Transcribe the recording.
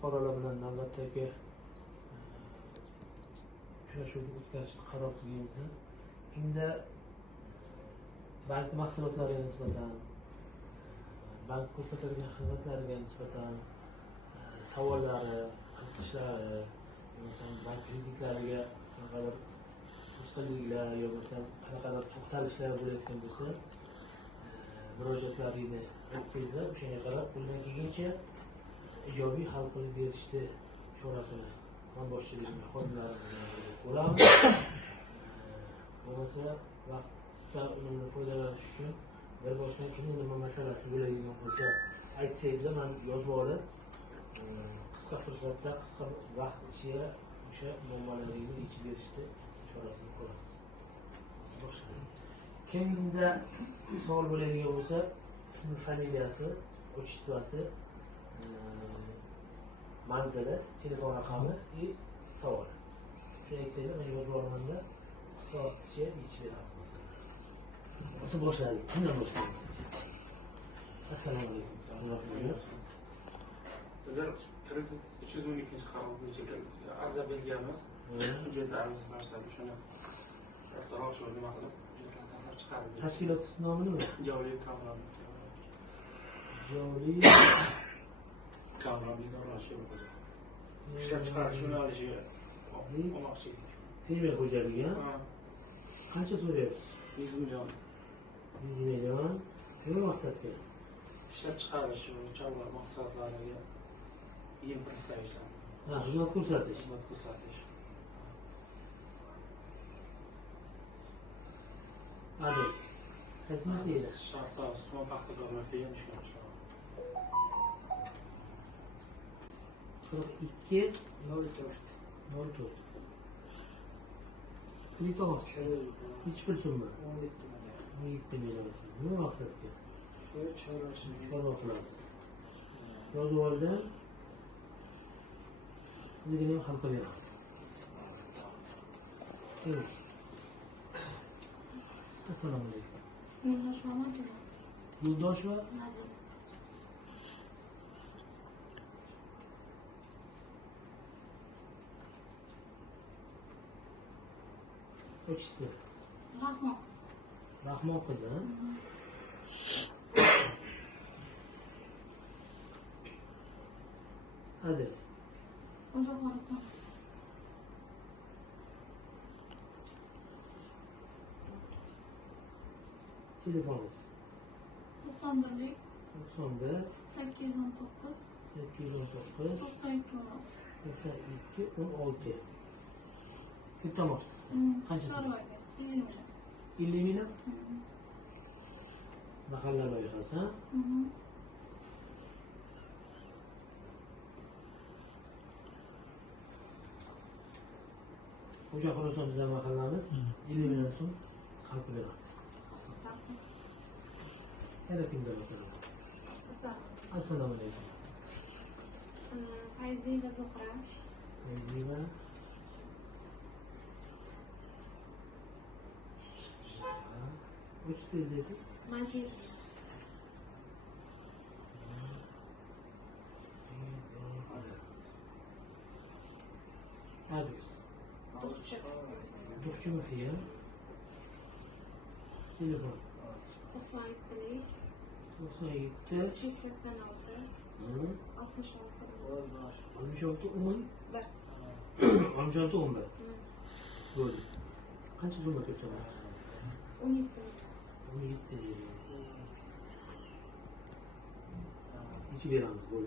fuqarolar bilan navbatdagi uchrashuvni o'tkazishni qaror qilganmiz. Unda bank mahsulotlariga nisbatan, bank ko'rsatadigan xizmatlariga nisbatan savollari, qiziqishlari, masalan bank kreditlariga qanaqadir to'sqinliklar yo bo'lmasa qanaqadir to'xtalishlar bo'layotgan bo'lsa, murojaatlaringni aytsangizlar, o'shanga qarab qo'ldan kelgancha ijobiy hal qilib berishni chorasini man boshchiligimga xodimlarim bilan ko'ramiz. Bo'lmasa vaqtdan unumli foydalanish uchun bir boshdan kimning nima masalasi bo'ladigan bo'lsa aytsangizlar, men yozib olib qisqa fursatda, qisqa vaqt ichida o'sha muammolaringizni yechib berishni chorasini ko'ramiz. Boshlaymiz. Kimda savol bo'ladigan bo'lsa, ismi, familiyasi, otchествоsi, manzili, telefon raqami va savol. Shuni aytsanglar, men yozib olaman-da, qisqa vaqt ichida yechib beramiz. O'sha boshladik. Bundan boshlaymiz. Assalomu alaykum. Bizlar kredit 312-qaror bo'yicha ariza berganmiz. Hujjatlarimizni boshlab shuni ertaroq shu nima qilib hujjatlarni chiqarib. Tashkilot nomi nima? Javobliy kamrob. Javobliy kamrob idorasi bo'ladi. Ishlab chiqarish yo'nalishiga olmoqchi. Fermer xo'jaligi, ha? Qancha so'rayapsiz? 100 million. 100 million. Nima maqsadga? Ishlab chiqarish chorva mahsulotlariga yem представishlar. Ha, xizmat ko'rsatish. Xizmat ko'rsatish. Adres. Xizmat deydi. Shahsar tuman paxtakor fiyan ishlayapti. 42 04. Plitomoqchi. Hech bir summa. 17 million. Nima maqsadga? Chorva qilamiz. Yozib oldim. Sizga ham hal qilib beramiz. Assalomu alaykum. Yo'ldosh va Ochdi. Rahmon qizi. Adres. Telefonunuz. 91 91 819 819 92 92 16. Kutmoqchisiz. Qancha? 50 million. Mahalla loyihasi, ha? O'sha Xuroson bizning mahallamiz 50 million so'm hal qilib beramiz. Yana kimda masalan? Assalomu alaykum. Fayziva Zuhra. Fayziva. Which is it? Majid. Adres. Duhchi Mafiya. Telefon. 97 97 386 66 66 10 1. 66 11. Bo'ldi. Qancha so'mga ketadi? 17. 17. İçi bir yalnız böyle.